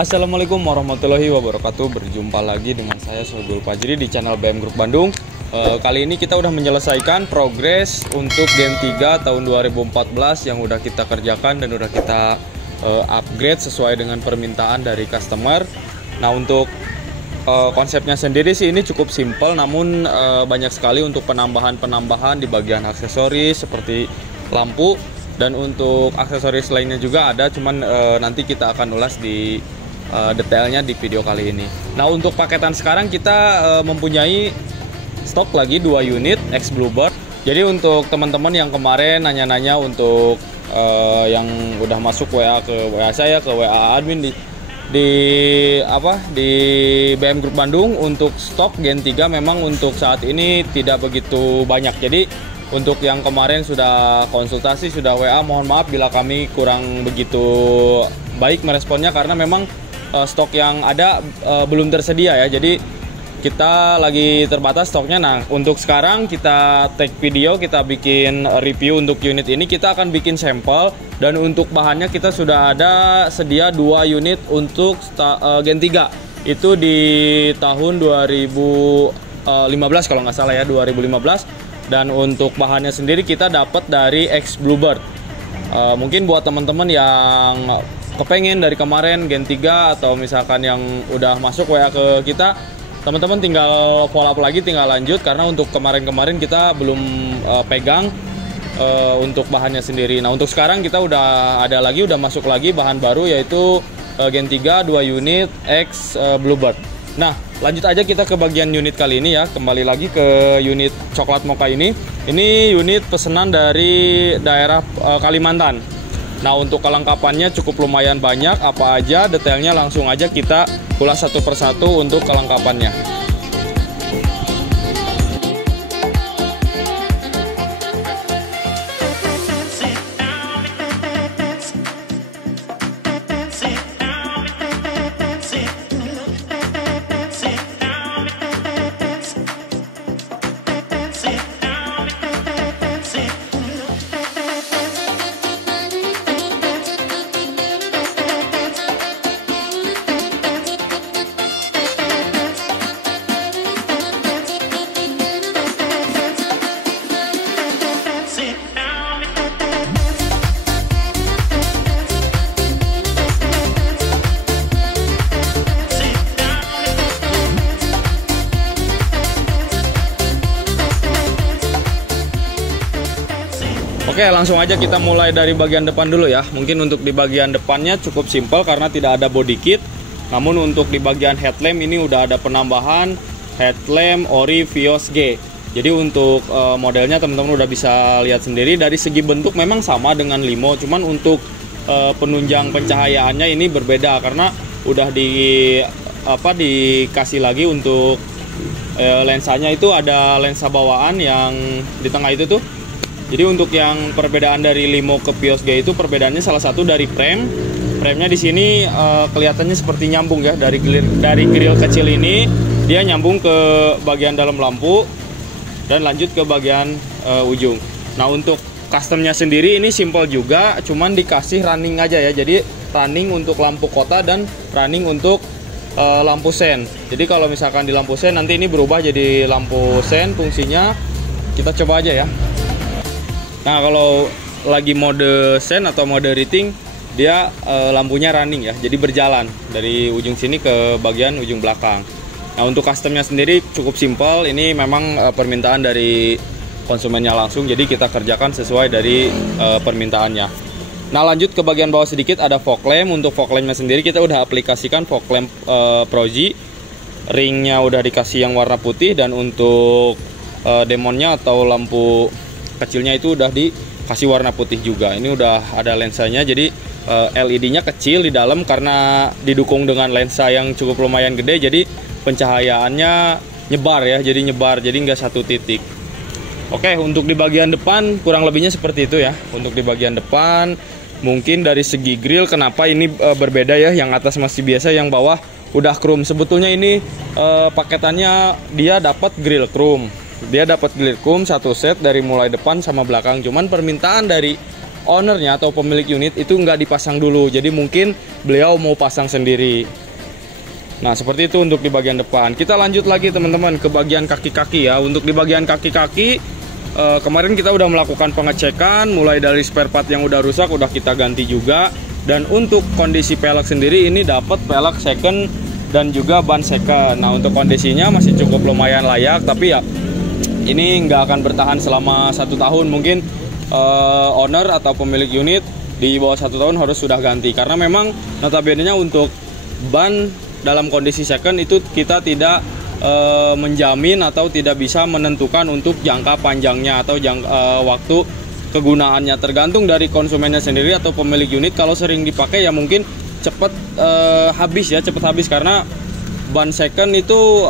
Assalamualaikum warahmatullahi wabarakatuh. Berjumpa lagi dengan saya Sohibul Fajri di channel BM Group Bandung. Kali ini kita udah menyelesaikan progres untuk Gen 3 tahun 2014 yang udah kita kerjakan dan udah kita upgrade sesuai dengan permintaan dari customer. Nah, untuk konsepnya sendiri sih ini cukup simple, namun banyak sekali untuk penambahan di bagian aksesoris seperti lampu, dan untuk aksesoris lainnya juga ada, cuman nanti kita akan ulas di detailnya di video kali ini. Nah, untuk paketan sekarang kita mempunyai stok lagi 2 unit X Bluebird. Jadi untuk teman-teman yang kemarin nanya-nanya untuk yang udah masuk WA ke WA saya, ke WA admin di BM Group Bandung, untuk stok Gen 3 memang untuk saat ini tidak begitu banyak. Jadi untuk yang kemarin sudah konsultasi, sudah WA, mohon maaf bila kami kurang begitu baik meresponnya karena memang stok yang ada belum tersedia ya. Jadi kita lagi terbatas stoknya. Nah, untuk sekarang kita take video, kita bikin review untuk unit ini. Kita akan bikin sampel, dan untuk bahannya kita sudah ada sedia 2 unit untuk Gen 3. Itu di tahun 2015 kalau nggak salah ya, 2015. Dan untuk bahannya sendiri kita dapat dari X Bluebird. Mungkin buat teman-teman yang kepengen dari kemarin Gen 3 atau misalkan yang udah masuk WA ke kita, teman-teman tinggal follow up lagi, tinggal lanjut, karena untuk kemarin-kemarin kita belum pegang untuk bahannya sendiri. Nah, untuk sekarang kita udah ada lagi, udah masuk lagi bahan baru, yaitu Gen 3 2 unit X Bluebird. Nah, lanjut aja kita ke bagian unit kali ini ya. Kembali lagi ke unit coklat mocha ini. Ini unit pesanan dari daerah Kalimantan. Nah, untuk kelengkapannya cukup lumayan banyak. Apa aja detailnya langsung aja kita ulas satu persatu untuk kelengkapannya. Oke, langsung aja kita mulai dari bagian depan dulu ya. Mungkin untuk di bagian depannya cukup simpel karena tidak ada body kit. Namun untuk di bagian headlamp ini udah ada penambahan headlamp ori Vios G. Jadi untuk modelnya teman-teman udah bisa lihat sendiri. Dari segi bentuk memang sama dengan Limo, cuman untuk penunjang pencahayaannya ini berbeda karena udah dikasih lagi untuk lensanya. Itu ada lensa bawaan yang di tengah itu tuh. Jadi untuk yang perbedaan dari Limo ke Vios G itu perbedaannya salah satu dari frame. Framenya di sini kelihatannya seperti nyambung ya, dari grill kecil ini dia nyambung ke bagian dalam lampu dan lanjut ke bagian ujung. Nah, untuk customnya sendiri ini simple juga, cuman dikasih running aja ya. Jadi running untuk lampu kota dan running untuk lampu sen. Jadi kalau misalkan di lampu sen nanti ini berubah jadi lampu sen fungsinya. Kita coba aja ya. Nah, kalau lagi mode sen atau mode riting, dia lampunya running ya, jadi berjalan dari ujung sini ke bagian ujung belakang. Nah, untuk customnya sendiri cukup simpel. Ini memang permintaan dari konsumennya langsung, jadi kita kerjakan sesuai dari permintaannya. Nah, lanjut ke bagian bawah sedikit, ada fog lamp. Untuk fog lampnya sendiri kita udah aplikasikan fog lamp Proji. Ringnya udah dikasih yang warna putih, dan untuk demonnya atau lampu kecilnya itu udah dikasih warna putih juga. Ini udah ada lensanya, jadi LED-nya kecil di dalam karena didukung dengan lensa yang cukup lumayan gede, jadi pencahayaannya nyebar ya, jadi nggak satu titik. Oke, untuk di bagian depan kurang lebihnya seperti itu ya. Untuk di bagian depan mungkin dari segi grill kenapa ini berbeda ya, yang atas masih biasa, yang bawah udah chrome. Sebetulnya ini paketannya dia dapat grill chrome. Dia dapat grill chrome satu set dari mulai depan sama belakang. Cuman permintaan dari ownernya atau pemilik unit itu nggak dipasang dulu, jadi mungkin beliau mau pasang sendiri. Nah seperti itu untuk di bagian depan. Kita lanjut lagi teman-teman ke bagian kaki-kaki ya. Untuk di bagian kaki-kaki kemarin kita udah melakukan pengecekan, mulai dari spare part yang udah rusak udah kita ganti juga. Dan untuk kondisi pelek sendiri ini dapat pelek second dan juga ban second. Nah untuk kondisinya masih cukup lumayan layak, tapi ya ini nggak akan bertahan selama 1 tahun. Mungkin owner atau pemilik unit di bawah 1 tahun harus sudah ganti, karena memang notabene-nya untuk ban dalam kondisi second itu kita tidak menjamin atau tidak bisa menentukan untuk jangka panjangnya atau waktu kegunaannya, tergantung dari konsumennya sendiri atau pemilik unit. Kalau sering dipakai ya mungkin cepet habis karena ban second itu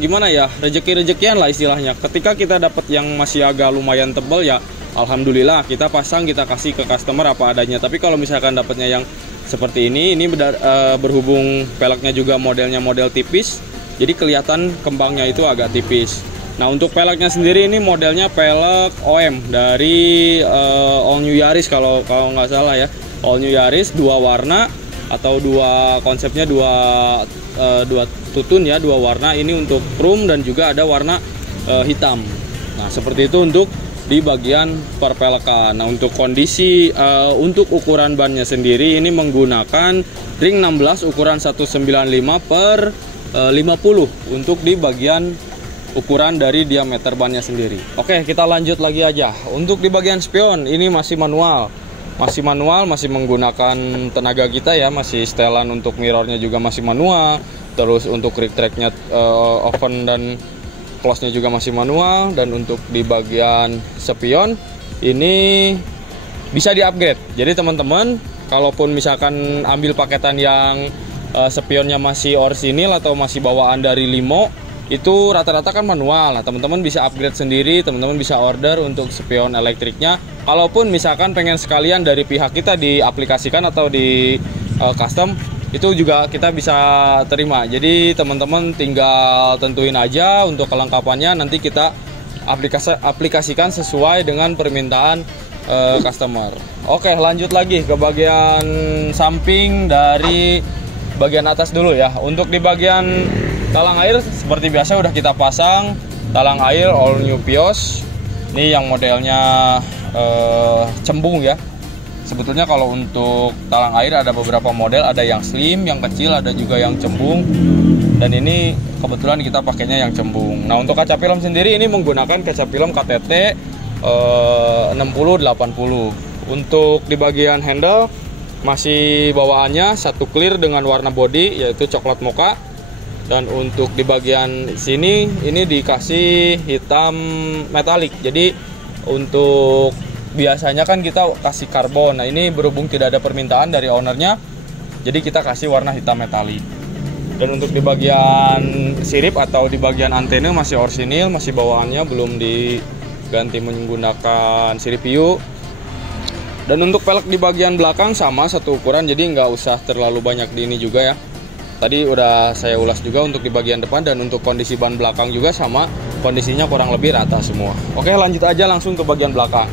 gimana ya, rezeki-rezekian lah istilahnya. Ketika kita dapat yang masih agak lumayan tebal ya alhamdulillah kita pasang, kita kasih ke customer apa adanya. Tapi kalau misalkan dapatnya yang seperti ini berhubung peleknya juga modelnya model tipis, jadi kelihatan kembangnya itu agak tipis. Nah untuk peleknya sendiri ini modelnya pelek OM dari All New Yaris kalau nggak salah ya. All New Yaris 2 warna atau konsepnya dua tutun ya, 2 warna. Ini untuk chrome dan juga ada warna hitam. Nah seperti itu untuk di bagian perpelekan. Nah untuk kondisi untuk ukuran bannya sendiri ini menggunakan ring 16 ukuran 195 per 50 untuk di bagian ukuran dari diameter bannya sendiri. Oke, kita lanjut lagi aja. Untuk di bagian spion ini masih manual, masih menggunakan tenaga kita ya, masih setelan. Untuk mirrornya juga masih manual. Terus untuk rig tracknya oven dan close-nya juga masih manual. Dan untuk di bagian spion ini bisa di-upgrade. Jadi teman-teman kalaupun misalkan ambil paketan yang spionnya masih orsinil atau masih bawaan dari Limo, itu rata-rata kan manual. Nah teman-teman bisa upgrade sendiri, teman-teman bisa order untuk spion elektriknya. Kalaupun misalkan pengen sekalian dari pihak kita diaplikasikan atau di custom, itu juga kita bisa terima. Jadi teman-teman tinggal tentuin aja untuk kelengkapannya, nanti kita aplikasikan sesuai dengan permintaan customer. Oke, lanjut lagi ke bagian samping dari bagian atas dulu ya. Untuk di bagian talang air seperti biasa udah kita pasang talang air all new Pios. Ini yang modelnya cembung ya. Sebetulnya kalau untuk talang air ada beberapa model, ada yang slim, yang kecil, ada juga yang cembung. Dan ini kebetulan kita pakainya yang cembung. Nah untuk kaca film sendiri ini menggunakan kaca film KTT 60-80. Untuk di bagian handle masih bawaannya satu clear dengan warna body yaitu coklat mocha. Dan untuk di bagian sini ini dikasih hitam metalik. Jadi untuk biasanya kan kita kasih karbon. Nah ini berhubung tidak ada permintaan dari ownernya, jadi kita kasih warna hitam metalik. Dan untuk di bagian sirip atau di bagian antena masih orsinil, masih bawaannya belum diganti menggunakan sirip PU. Dan untuk pelek di bagian belakang sama satu ukuran, jadi nggak usah terlalu banyak di ini juga ya. Tadi udah saya ulas juga untuk di bagian depan. Dan untuk kondisi ban belakang juga sama, kondisinya kurang lebih rata semua. Oke, lanjut aja langsung ke bagian belakang.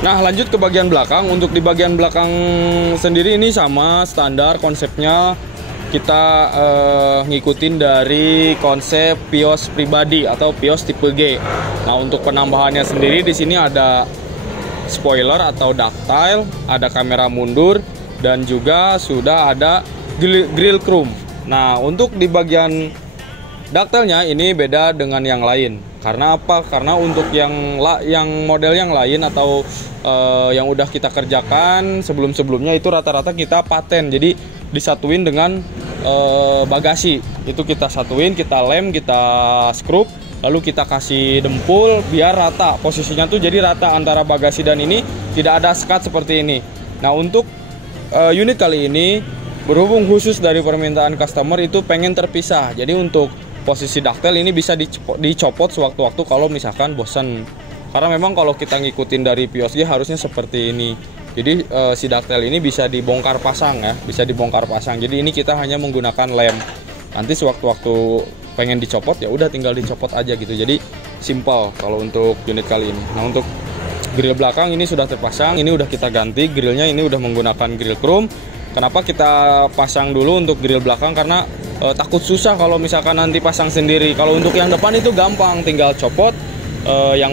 Nah lanjut ke bagian belakang. Untuk di bagian belakang sendiri ini sama standar konsepnya, kita ngikutin dari konsep Pios pribadi atau Pios tipe G. Nah untuk penambahannya sendiri di sini ada spoiler atau ductile, ada kamera mundur, dan juga sudah ada grill chrome. Nah untuk di bagian ductile-nya ini beda dengan yang lain. Karena apa? Karena untuk yang model yang lain atau yang udah kita kerjakan sebelum-sebelumnya itu rata-rata kita paten. Jadi disatuin dengan bagasi. Itu kita satuin, kita lem, kita skrup, lalu kita kasih dempul biar rata. Posisinya tuh jadi rata antara bagasi dan ini, tidak ada skat seperti ini. Nah untuk unit kali ini berhubung khusus dari permintaan customer itu pengen terpisah. Jadi untuk posisi ductile ini bisa dicopot sewaktu-waktu kalau misalkan bosan. Karena memang kalau kita ngikutin dari Pios G harusnya seperti ini. Jadi si ductile ini bisa dibongkar pasang ya, bisa dibongkar pasang. Jadi ini kita hanya menggunakan lem. Nanti sewaktu-waktu pengen dicopot ya udah tinggal dicopot aja gitu. Jadi simple kalau untuk unit kali ini. Nah untuk Grill belakang ini sudah terpasang, ini udah kita ganti grillnya, ini udah menggunakan grill chrome. Kenapa kita pasang dulu untuk grill belakang? Karena takut susah kalau misalkan nanti pasang sendiri. Kalau untuk yang depan itu gampang, tinggal copot yang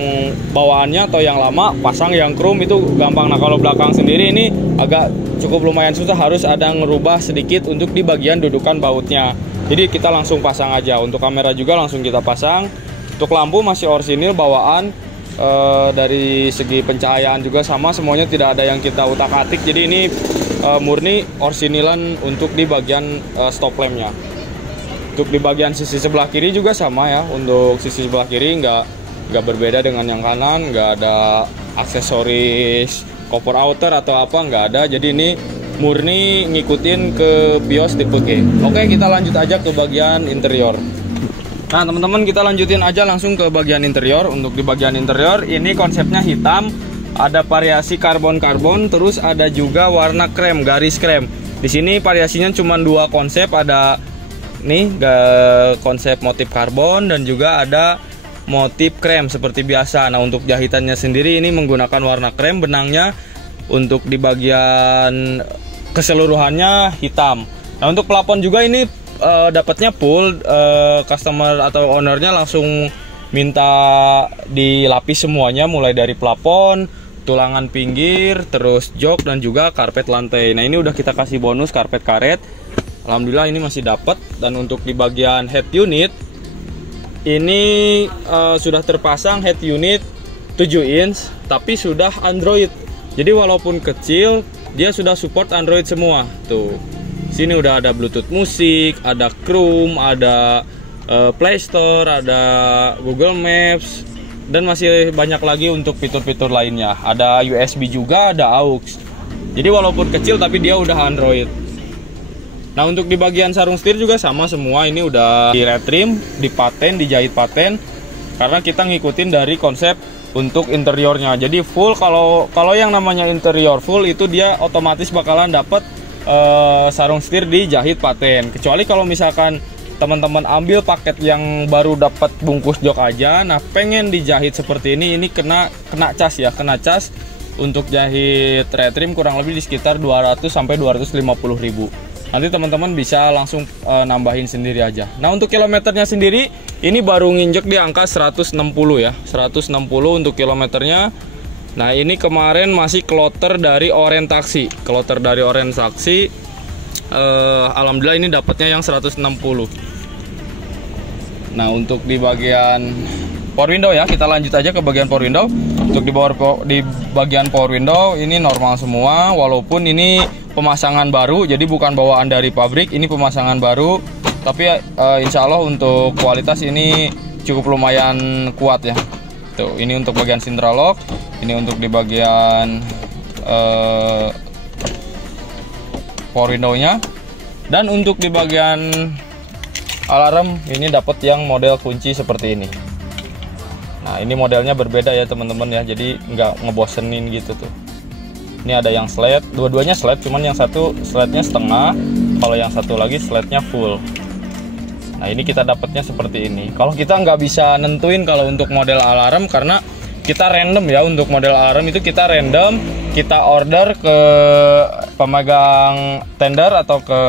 bawaannya atau yang lama, pasang yang chrome itu gampang. Nah kalau belakang sendiri ini agak cukup lumayan susah, harus ada ngerubah sedikit untuk di bagian dudukan bautnya. Jadi kita langsung pasang aja. Untuk kamera juga langsung kita pasang. Untuk lampu masih orsinil bawaan. Dari segi pencahayaan juga sama, semuanya tidak ada yang kita utak-atik. Jadi ini murni orsinilan untuk di bagian stop lampnya. Untuk di bagian sisi sebelah kiri juga sama ya. Untuk sisi sebelah kiri nggak berbeda dengan yang kanan, nggak ada aksesoris cover outer atau apa, nggak ada. Jadi ini murni ngikutin ke BIOS tipe G. Oke, kita lanjut aja ke bagian interior. Nah teman-teman, kita lanjutin aja langsung ke bagian interior. Untuk di bagian interior ini konsepnya hitam, ada variasi karbon-karbon, terus ada juga warna krem, garis krem. Di sini variasinya cuma 2 konsep, ada nih konsep motif karbon dan juga ada motif krem seperti biasa. Nah untuk jahitannya sendiri ini menggunakan warna krem, benangnya untuk di bagian keseluruhannya hitam. Nah untuk plafon juga ini dapatnya full, customer atau ownernya langsung minta dilapis semuanya, mulai dari plafon, tulangan pinggir, terus jok dan juga karpet lantai. Nah ini udah kita kasih bonus karpet karet, alhamdulillah ini masih dapat. Dan untuk di bagian head unit ini sudah terpasang head unit 7 inch tapi sudah Android. Jadi walaupun kecil dia sudah support Android semua tuh. Sini udah ada Bluetooth musik, ada Chrome, ada Play Store, ada Google Maps, dan masih banyak lagi untuk fitur-fitur lainnya. Ada USB juga, ada AUX. Jadi walaupun kecil tapi dia udah Android. Nah untuk di bagian sarung setir juga sama semua. Ini udah di retrim, di paten, dijahit paten. Karena kita ngikutin dari konsep untuk interiornya. Jadi full, kalau yang namanya interior full itu dia otomatis bakalan dapat sarung setir dijahit paten. Kecuali kalau misalkan teman-teman ambil paket yang baru dapat bungkus jok aja, nah pengen dijahit seperti ini kena cas ya, kena cas untuk jahit retrim kurang lebih di sekitar 200 sampai 250 ribu. Nanti teman-teman bisa langsung nambahin sendiri aja. Nah untuk kilometernya sendiri ini baru nginjek di angka 160 ya, 160 untuk kilometernya. Nah ini kemarin masih kloter dari orientasi, alhamdulillah ini dapatnya yang 160. Nah untuk di bagian power window ya, kita lanjut aja ke bagian power window. Untuk di bagian power window ini normal semua, walaupun ini pemasangan baru, jadi bukan bawaan dari pabrik, ini pemasangan baru. Tapi insya Allah untuk kualitas ini cukup lumayan kuat ya. Tuh, ini untuk bagian sinterlock, ini untuk di bagian power window-nya. Dan untuk di bagian alarm ini dapat yang model kunci seperti ini. Nah, ini modelnya berbeda ya teman-teman ya. Jadi nggak ngebosenin gitu tuh. Ini ada yang slide, dua-duanya slide, cuman yang satu slide-nya setengah, kalau yang satu lagi slide-nya full. Nah ini kita dapatnya seperti ini. Kalau kita nggak bisa nentuin kalau untuk model alarm, karena kita random ya. Untuk model alarm itu kita random, kita order ke pemegang tender atau ke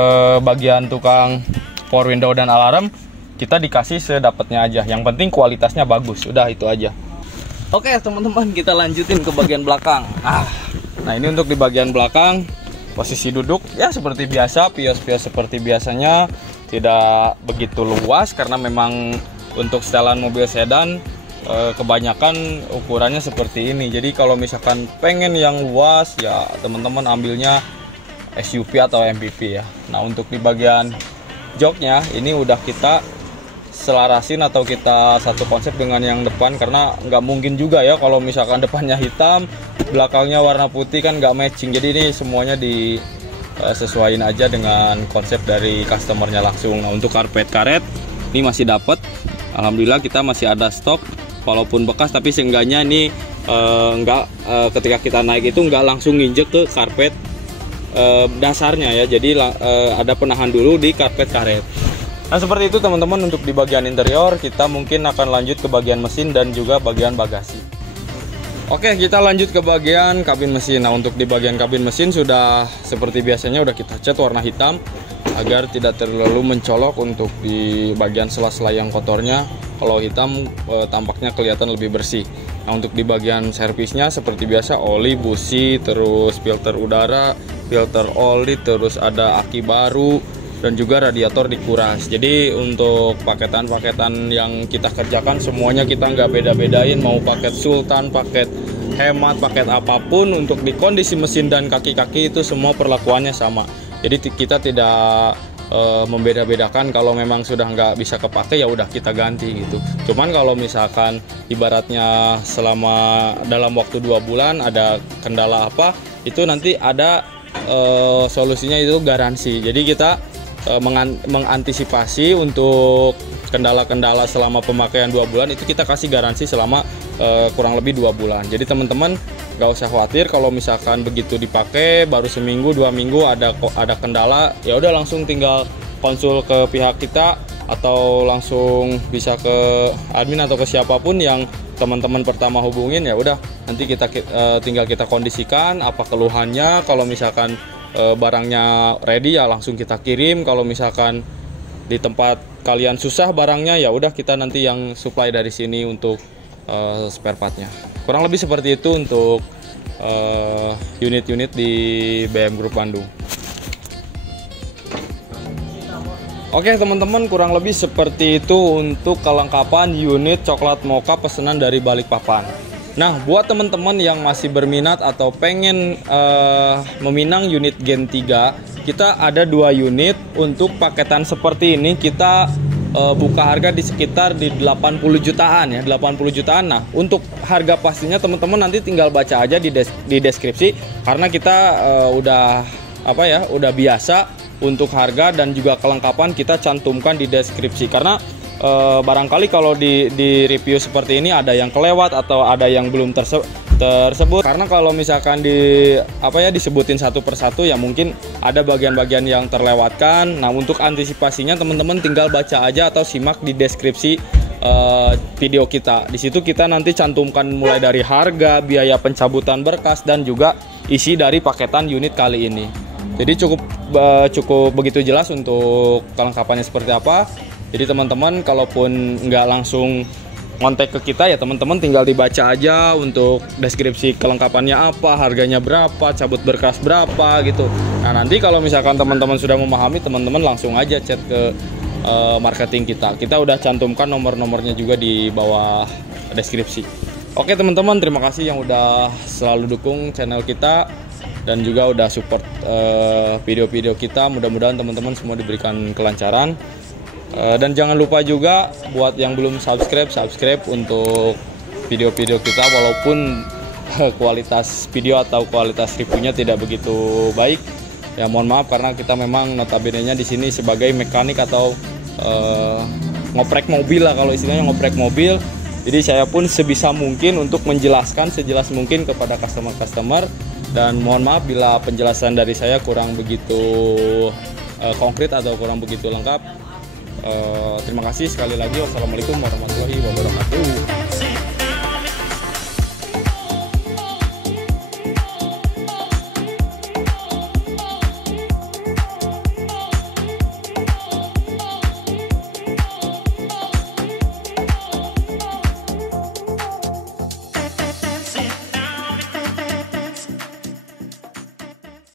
bagian tukang power window dan alarm, kita dikasih sedapatnya aja. Yang penting kualitasnya bagus, udah itu aja. Oke teman-teman, kita lanjutin ke bagian belakang. Nah ini untuk di bagian belakang, posisi duduk ya seperti biasa, pios-pios seperti biasanya. Tidak begitu luas karena memang untuk setelan mobil sedan kebanyakan ukurannya seperti ini. Jadi kalau misalkan pengen yang luas ya teman-teman ambilnya SUV atau MPV ya. Nah untuk di bagian joknya ini udah kita selarasin atau kita satu konsep dengan yang depan, karena nggak mungkin juga ya kalau misalkan depannya hitam belakangnya warna putih kan nggak matching. Jadi ini semuanya disesuaikan aja dengan konsep dari customernya langsung. Nah untuk karpet karet ini masih dapat, alhamdulillah kita masih ada stok, walaupun bekas tapi seenggaknya ini ketika kita naik itu nggak langsung nginjek ke karpet dasarnya ya. Jadi ada penahan dulu di karpet karet. Nah seperti itu teman-teman untuk di bagian interior. Kita mungkin akan lanjut ke bagian mesin dan juga bagian bagasi. Oke, kita lanjut ke bagian kabin mesin. Nah, untuk di bagian kabin mesin sudah seperti biasanya udah kita cat warna hitam agar tidak terlalu mencolok untuk di bagian sela-sela yang kotornya. Kalau hitam tampaknya kelihatan lebih bersih. Nah, untuk di bagian servisnya seperti biasa oli, busi, terus filter udara, filter oli, terus ada aki baru dan juga radiator dikuras. Jadi untuk paketan-paketan yang kita kerjakan semuanya kita nggak beda-bedain, mau paket sultan, paket hemat, paket apapun, untuk di kondisi mesin dan kaki-kaki itu semua perlakuannya sama. Jadi kita tidak membeda-bedakan. Kalau memang sudah nggak bisa kepake ya udah kita ganti gitu. Cuman kalau misalkan ibaratnya selama dalam waktu 2 bulan ada kendala apa, itu nanti ada solusinya, itu garansi. Jadi kita mengantisipasi untuk kendala-kendala selama pemakaian 2 bulan itu kita kasih garansi selama kurang lebih 2 bulan. Jadi teman-teman nggak usah khawatir kalau misalkan begitu dipakai baru seminggu 2 minggu ada kendala, ya udah langsung tinggal konsul ke pihak kita atau langsung bisa ke admin atau ke siapapun yang teman-teman pertama hubungin. Ya udah nanti kita tinggal kita kondisikan apa keluhannya. Kalau misalkan barangnya ready ya langsung kita kirim. Kalau misalkan di tempat kalian susah barangnya, ya udah kita nanti yang supply dari sini untuk spare partnya. Kurang lebih seperti itu untuk unit-unit di BM Group Bandung. Oke teman-teman, kurang lebih seperti itu untuk kelengkapan unit coklat mocha pesanan dari Balikpapan. Nah, buat teman-teman yang masih berminat atau pengen meminang unit Gen 3, kita ada 2 unit untuk paketan seperti ini. Kita buka harga di sekitar di 80 jutaan ya, 80 jutaan. Nah, untuk harga pastinya teman-teman nanti tinggal baca aja di deskripsi, karena kita udah biasa untuk harga dan juga kelengkapan kita cantumkan di deskripsi. Karena barangkali kalau di review seperti ini ada yang kelewat atau ada yang belum tersebut, karena kalau misalkan disebutin satu persatu ya mungkin ada bagian-bagian yang terlewatkan. Nah, untuk antisipasinya teman-teman tinggal baca aja atau simak di deskripsi video kita. Di situ kita nanti cantumkan mulai dari harga, biaya pencabutan berkas, dan juga isi dari paketan unit kali ini. Jadi cukup begitu jelas untuk kelengkapannya seperti apa. Jadi teman-teman kalaupun nggak langsung kontak ke kita ya teman-teman tinggal dibaca aja untuk deskripsi kelengkapannya apa, harganya berapa, cabut berkas berapa gitu. Nah, nanti kalau misalkan teman-teman sudah memahami, teman-teman langsung aja chat ke marketing kita. Kita udah cantumkan nomor-nomornya juga di bawah deskripsi. Oke teman-teman, terima kasih yang udah selalu dukung channel kita dan juga udah support video-video kita. Mudah-mudahan teman-teman semua diberikan kelancaran. Dan jangan lupa juga buat yang belum subscribe untuk video-video kita, walaupun kualitas video atau kualitas reviewnya tidak begitu baik. Ya mohon maaf, karena kita memang notabene-nya di sini sebagai mekanik atau ngoprek mobil lah, kalau istilahnya ngoprek mobil. Jadi saya pun sebisa mungkin untuk menjelaskan sejelas mungkin kepada customer-customer, dan mohon maaf bila penjelasan dari saya kurang begitu konkret atau kurang begitu lengkap. Terima kasih sekali lagi. Wassalamualaikum warahmatullahi wabarakatuh.